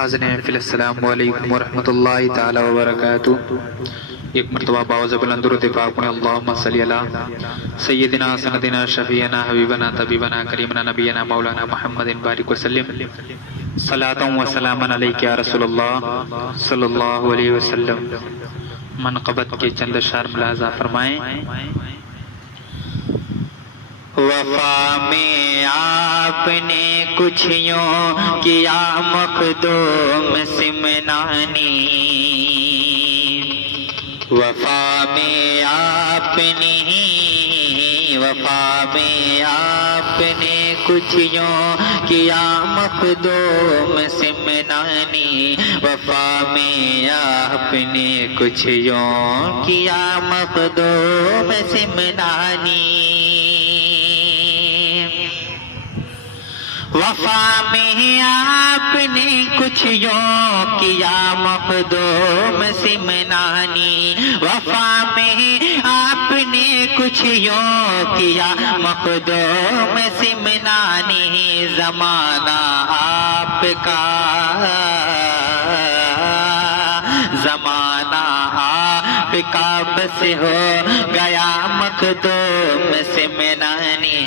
حاضرین فی السلام علیکم ورحمۃ اللہ تعالی وبرکاتہ۔ ایک مرتبہ باوز بلند درود پاک پڑھیں، اللہم صلی علی سیدنا سندنا شفیعنا حبیبنا طبیبنا کریمنا نبینا مولانا محمد بارک وسلم، صلاۃ و سلام علیک یا رسول اللہ صلی اللہ علیہ وسلم۔ منقبت کے چند اشعار ملاحظہ فرمائیں۔ وفا میں آپ نے کچھ یوں کیا مخدوم سمنانی، وفا میں آپ نے کچھ یوں کیا مخدوم سمنانی، وفا میں آپ نے کچھ یوں کیا مخدوم سمنانی، وفا میں آپ نے کچھ یوں کیا مخدوم سمنانی، وفا میں آپ نے کچھ یوں کیا مخدوم سمنانی، زمانہ آپ کا بس ہو گیا مخدوم سمنانی،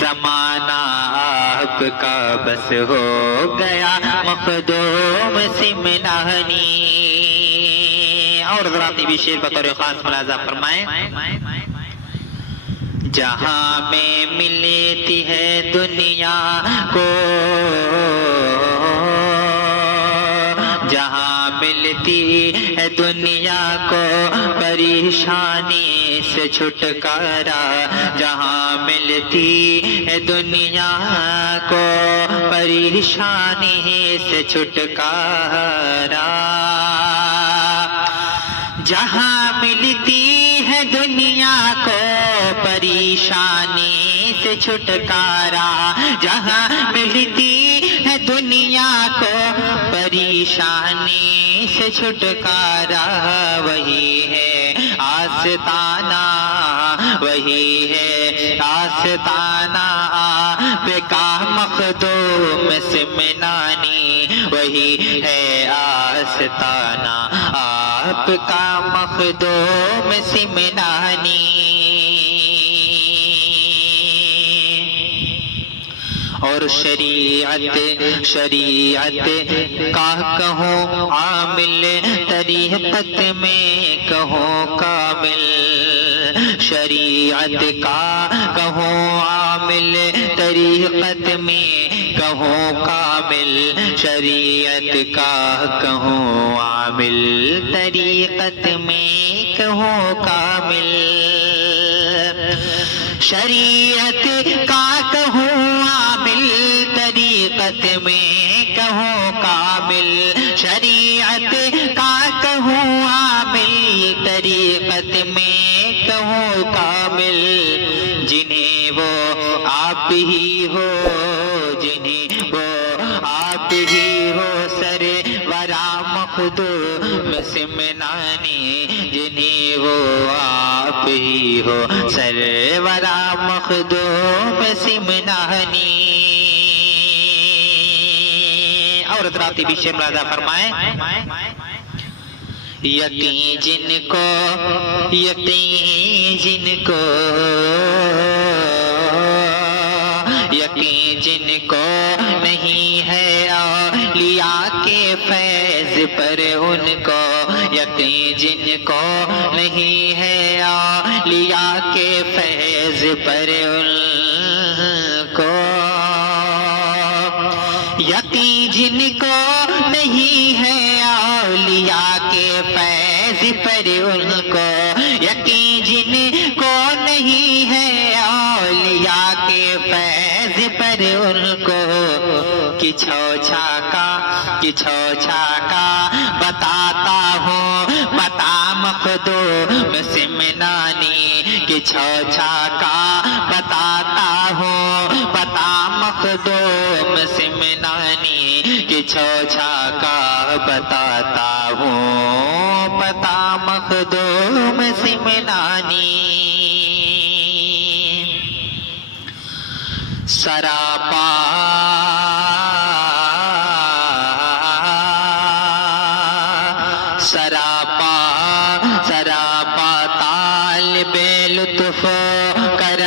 زمانہ آپ کا بس ہو گیا مخدوم سمنانی۔ اور ذراتی بھی شعر بطور خاص ملاحظہ فرمائیں۔ جہاں میں ملتی ہے دنیا کو، جہاں ملتی ہے دنیا کو پریشانی سے چھٹکارا، جہاں ملتی ہے دنیا کو پریشانی سے چھٹکارا، جہاں ملتی ہے دنیا کو پریشانی سے چھٹکارا، جہاں ملتی ہے دنیا کو پریشانی سے چھٹکارا، وہی ہے آستانہ، وہی ہے آستانہ آپ کا مخدوم سمنانی، وہی ہے آستانہ آپ کا مخدوم سمنانی۔ اور شریعت کا کہوں عامل، طریقت میں کہوں کامل، شریعت کا کہوں عامل، طریقت میں کہوں کامل، شریعت کا کہوں عامل، طریقت میں کہوں کامل، شریعت کا کہوں عامل، طریقت میں کہوں کامل، شریعت کا کہوں عامل، طریقت میں کہوں کامل، جنہیں وہ آپ ہی ہو، جنہیں وہ آپ ہی ہو سرورا مخدوم سمنانی، جنہیں وہ آپ ہی ہو سرورا مخدوم سمنانی۔ اور ذراتی بھی شعر ملاحظہ فرمائیں۔ یقین جن کو یقین جن کو نہیں ہے اولیاء کے فیض پر ان کو، یقین جن کو نہیں ہے اولیاء کے فیض پر ان کو، یقین جن کو نہیں ہے اولیاء کے فیض پر ان کو، یقین جن کو نہیں ہے اولیاء کے فیض پر ان کو، کچھو چھاکا بتاتا ہوں پتا مخدوم سمنانی، کچھو چھاکا بتاتا ہوں پتا مخدوم سمنانی، کچھو چھاکا بتاتا ہوں پتا مخدوم سمنانی۔ سراپا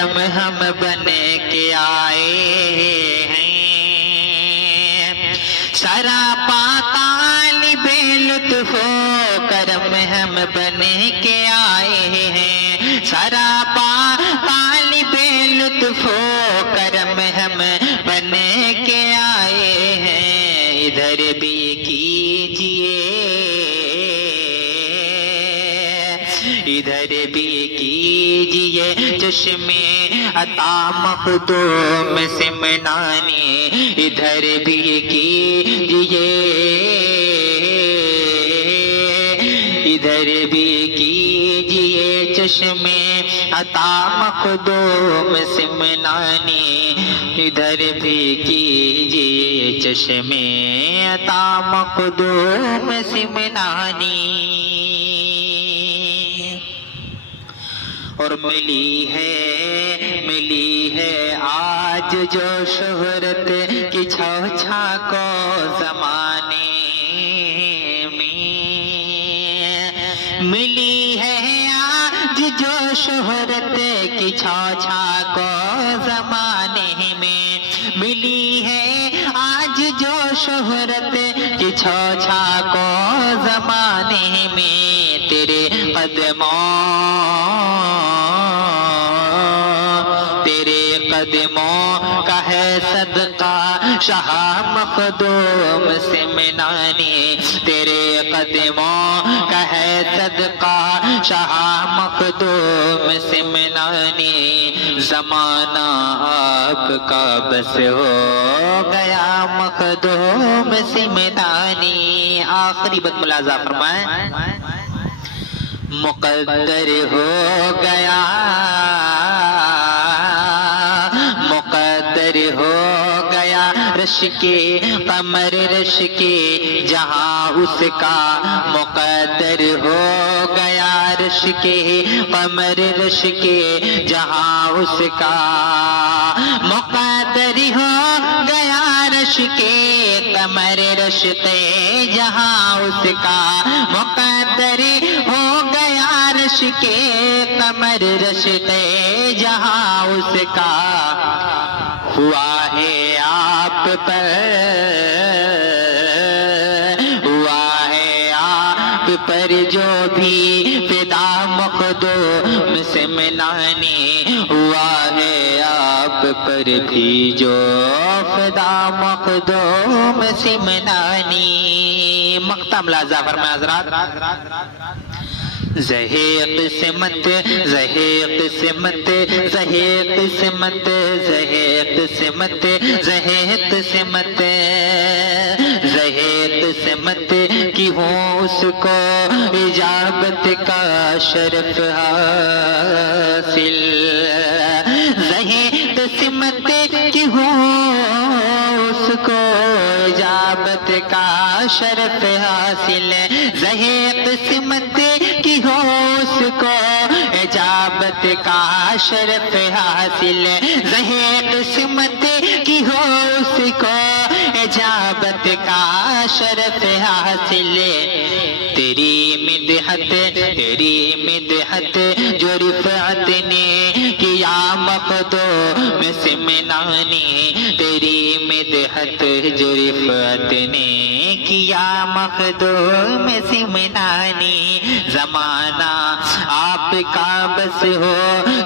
کرم ہم بن کے آئے ہیں، سراپا طالب لطف و کرم ہم بن کے آئے ہیں، سراپا طالب لطف و کرم ہم بن کے آئے ہیں، ادھر بھی کیجئے، ادھر بھی کیجئے چشم عطا مخدوم سمنانی، ادھر بھی کیجئے، ادھر بھی کیجئے چشم عطا مخدوم سمنانی، ادھر بھی کیجئے چشم عطا مخدوم سمنانی۔ اور ملی ہے آج جو شہرت کی چھو چھا کو زمانے میں، ملی ہے آج جو شہرت کی چھو چھا کو زمانے میں، ملی ہے آج جو شہرت کی چھو چھا کو زمانے میں، تیرے قدموں کا ہے صدقہ شاہ مخدوم سمنانی، تیرے قدموں کا ہے صدقہ شاہ مخدوم سمنانی، زمانہ آپ کا بس ہو گیا مخدوم سمنانی۔ آخری بات ملاحظہ فرمائیں، مقدر ہو گیا، مقدر ہو گیا رش کے قمر رش کے جہاں اس کا، مقدر ہو گیا رش کے قمر رش کے جہاں اس کا، مقدر ہو گیا رش کے قمر رش کے جہاں اس کا، مقدر ہو گیا رش کے قمر رش کے جہاں اس کا، ہوا ہے آپ پر، ہوا ہے آپ پر جو بھی فدا مخدوم سمنانی، ہوا ہے آپ پر بھی جو فدا مخدوم سمنانی۔ مقطع ملاحظہ فرمائیں حضرات، زہے قسمت زہے قسمت زہے قسمت زہے قسمت زہے قسمت زہے قسمت کی ہوں اس کو اجابت کا شرف حاصل، زہے قسمت کی ہوں اس کو اجابت کا شرف حاصل، زہے قسمت کی ہو اس کو اجابت کا شرف حاصل، زہے قسمت کی ہو اس کو اجابت کا شرف حاصل، تیری مدحت جو رفعت نے کیا مخدوم سمنانی، تیری مدحت جو رفعت نے کیا مخدوم سمنانی، زمانہ آپ کا بس ہو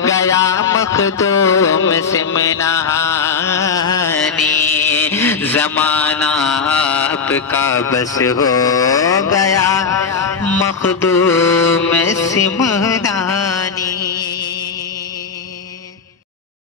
گیا مخدوم سمنانی، زمانہ آپ کا بس ہو گیا مخدوم سمنانی۔